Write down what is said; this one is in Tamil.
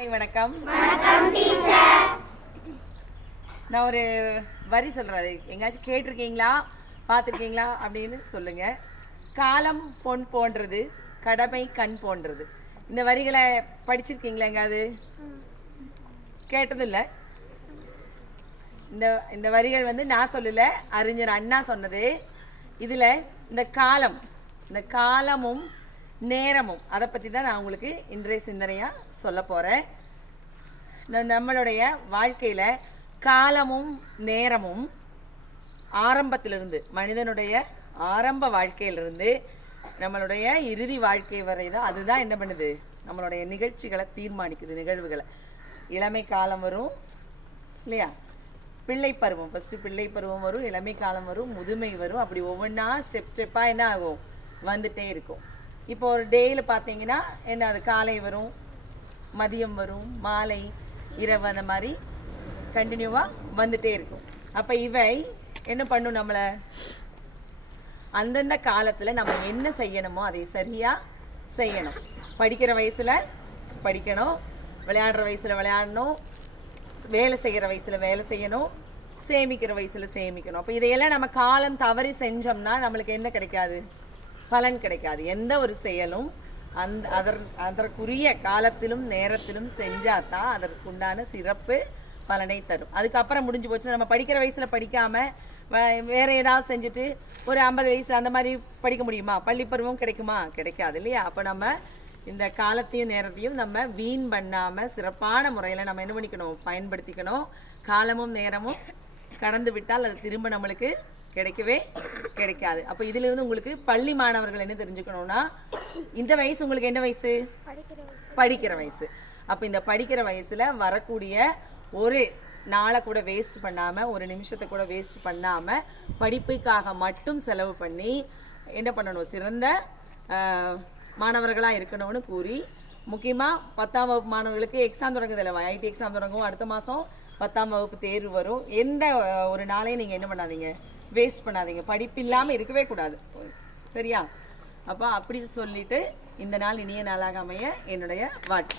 வணக்கம். நான் ஒரு வரி சொல்றது எங்காச்சும் கேட்டிருக்கீங்களா பார்த்துருக்கீங்களா அப்படின்னு சொல்லுங்க. காலம் பொன் போன்றது, கடமை கண் போன்றது. இந்த வரிகளை படிச்சிருக்கீங்களா? எங்காவது கேட்டது இல்லை. இந்த இந்த வரிகள் நான் சொல்லல, அறிஞர் அண்ணா சொன்னது. இதில் இந்த காலமும் நேரமும் அதை பற்றி தான் நான் உங்களுக்கு இன்றைய சிந்தனையாக சொல்ல போகிறேன். நம்மளுடைய வாழ்க்கையில் காலமும் நேரமும் ஆரம்பத்திலிருந்து, மனிதனுடைய ஆரம்ப வாழ்க்கையிலிருந்து நம்மளுடைய இறுதி வாழ்க்கை வரை தான் அதுதான் என்ன பண்ணுது, நம்மளுடைய நிகழ்ச்சிகளை தீர்மானிக்குது, நிகழ்வுகளை. இளமை காலம் வரும் இல்லையா, பிள்ளை பருவம், ஃபஸ்ட்டு பிள்ளை பருவம் வரும், இளமை காலம் வரும், முதுமை வரும், அப்படி ஒவ்வொன்றா ஸ்டெப்பாக என்ன ஆகும், வந்துட்டே இருக்கும். இப்போ ஒரு டேயில் பார்த்தீங்கன்னா என்ன, அது காலை வரும், மதியம் வரும், மாலை, இரவு, அந்த மாதிரி கண்டினியூவாக வந்துட்டே இருக்கும். அப்போ இவை என்ன பண்ணும், நம்மளை அந்தந்த காலத்தில் நம்ம என்ன செய்யணுமோ அதை சரியாக செய்யணும். படிக்கிற வயசில் படிக்கணும், விளையாடுற வயசில் விளையாடணும், வேலை செய்கிற வயசில் வேலை செய்யணும், சேமிக்கிற வயசில் சேமிக்கணும். அப்போ இதையெல்லாம் நம்ம காலம் தவறி செஞ்சோம்னா நம்மளுக்கு என்ன கிடைக்காது, பலன் கிடைக்காது. எந்த ஒரு செயலும் அதற்குரிய காலத்திலும் நேரத்திலும் செஞ்சாதான் அதற்குண்டான சிறப்பு பலனை தரும். அதுக்கப்புறம் முடிஞ்சு போச்சு. நம்ம படிக்கிற வயசில் படிக்காமல் வேறு ஏதாவது செஞ்சுட்டு ஒரு 50 வயசு அந்த மாதிரி படிக்க முடியுமா? பள்ளி பருவம் கிடைக்குமா? கிடைக்காது இல்லையா? அப்போ நம்ம இந்த காலத்தையும் நேரத்தையும் நம்ம வீண் பண்ணாமல் சிறப்பான முறையில் நம்ம என்ன பண்ணிக்கணும், பயன்படுத்திக்கணும். காலமும் நேரமும் கடந்து விட்டால் அது திரும்ப நம்மளுக்கு கிடைக்கவே கிடைக்காது. அப்போ இதிலிருந்து உங்களுக்கு பள்ளி மாணவர்கள் என்ன தெரிஞ்சுக்கணும்னா, இந்த வயசு உங்களுக்கு என்ன வயசு, படிக்கிற வயசு. அப்போ இந்த படிக்கிற வயசில் வரக்கூடிய ஒரு நாளை கூட வேஸ்ட் பண்ணாமல், ஒரு நிமிஷத்தை கூட வேஸ்ட் பண்ணாமல் படிப்புக்காக மட்டும் செலவு பண்ணி என்ன பண்ணணும், சிறந்த மாணவர்களாக இருக்கணும்னு கூறி, முக்கியமாக 10ஆம் வகுப்பு மாணவர்களுக்கு எக்ஸாம் தொடங்குதில்லை, ஐடி எக்ஸாம் தொடங்கும், அடுத்த மாதம் 10ஆம் வகுப்பு தேர்வு வரும். எந்த ஒரு நாளையும் நீங்கள் என்ன பண்ணாதீங்க, வேஸ்ட் பண்ணாதீங்க. படிப்பு இல்லாமல் இருக்கவே கூடாது, சரியா? அப்போ அப்படி சொல்லிட்டு இந்த நாள் இனிய நாளாக அமைய என்னுடைய வாழ்த்து.